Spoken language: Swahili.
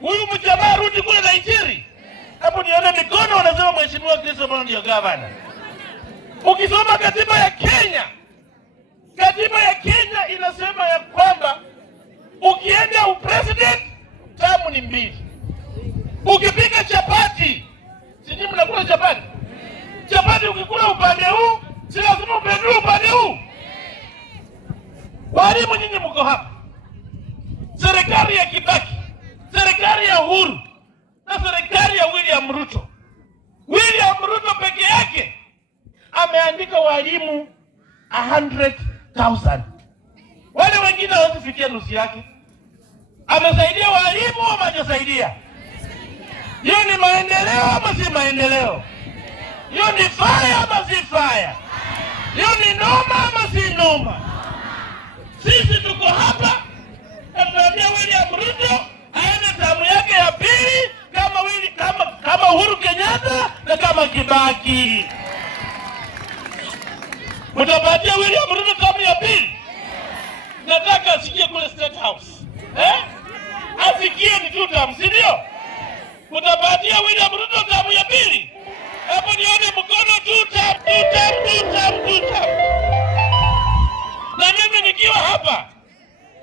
Huyu mjamaa rudi kule Nigeria. Hapo nione mikono wanasema Mheshimiwa Chris Oromo ndio governor. Ukisoma katiba ya Kenya, katiba ya Kenya inasema ya kwamba ukienda upresident tamu ni 2. Ukipika chapati, sisi mnakula chapati. Chapati ukikula upande huu, si lazima upende upande huu. Walimu nyinyi mko hapa. Serikali ya Kibaki, serikali ya Uhuru na serikali ya William Ruto. William Ruto peke yake ameandika walimu 100,000. Wale wengine hawasifikia nusu yake. Amesaidia walimu ama hajasaidia? Hiyo ni maendeleo ama si maendeleo? Hiyo ni fire ama si fire? Hiyo ni noma ama si noma? Sisi tuko hapa na tunaambia William Ruto aende tamu yake ya pili kama Uhuru Kenyatta na kama Kibaki. Mtapatia William Ruto tamu ya pili? Nataka asikie kule State